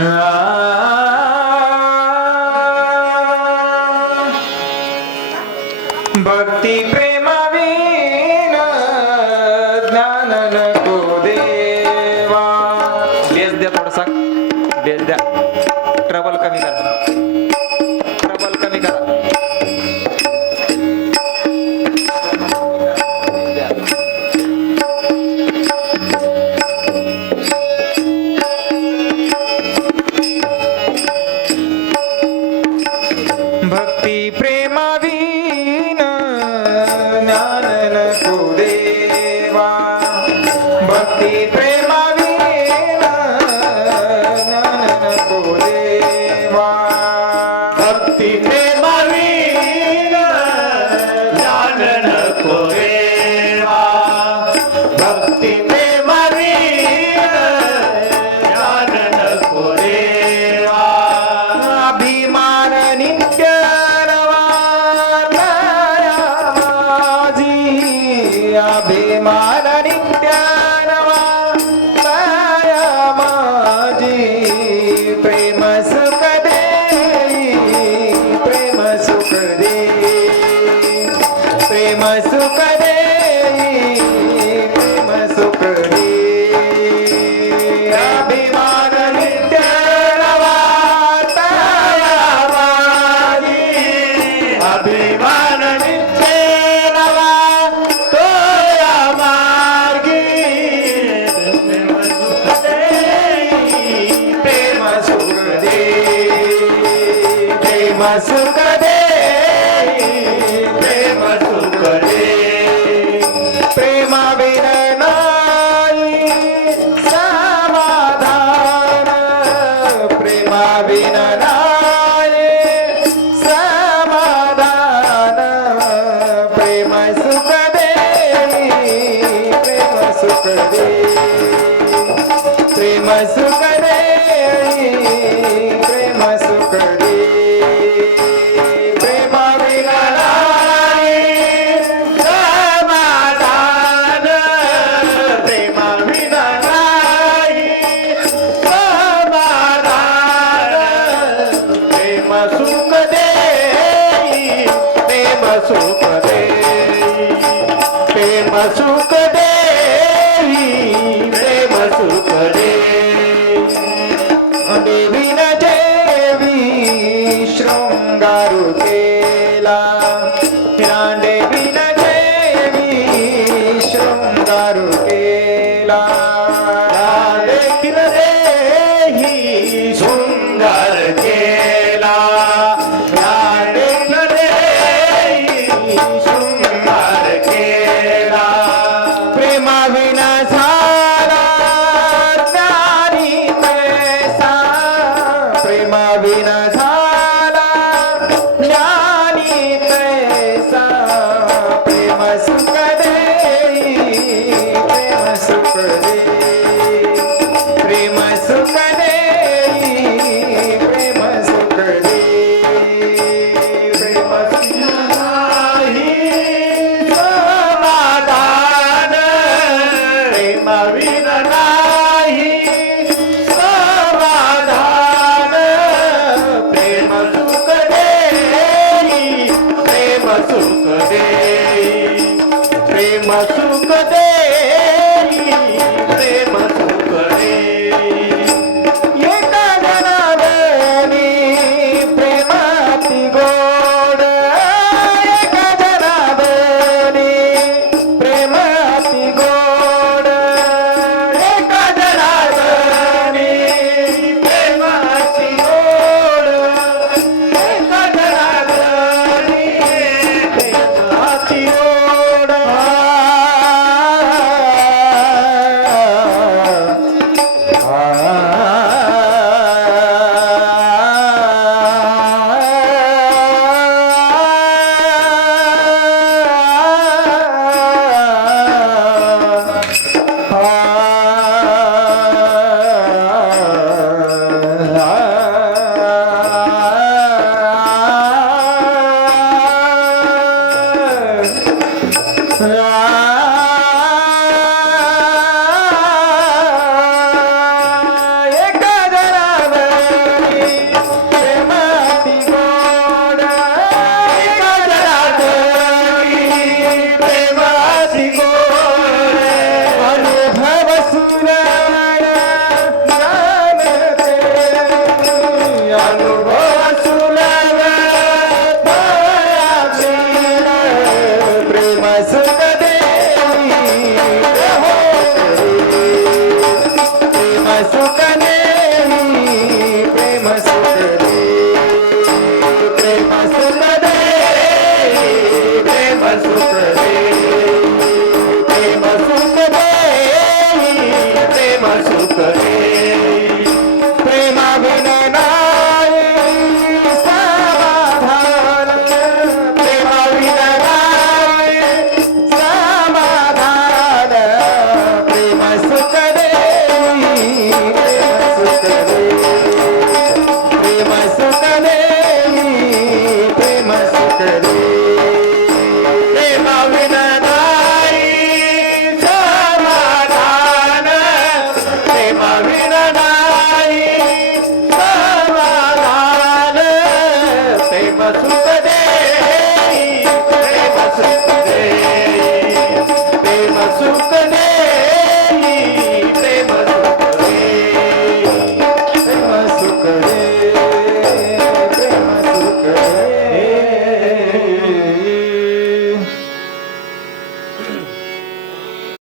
Ah Sukhdevi Sukhde शृङ्गारकेलाण्डे विन देवी शृङ्गारु केला।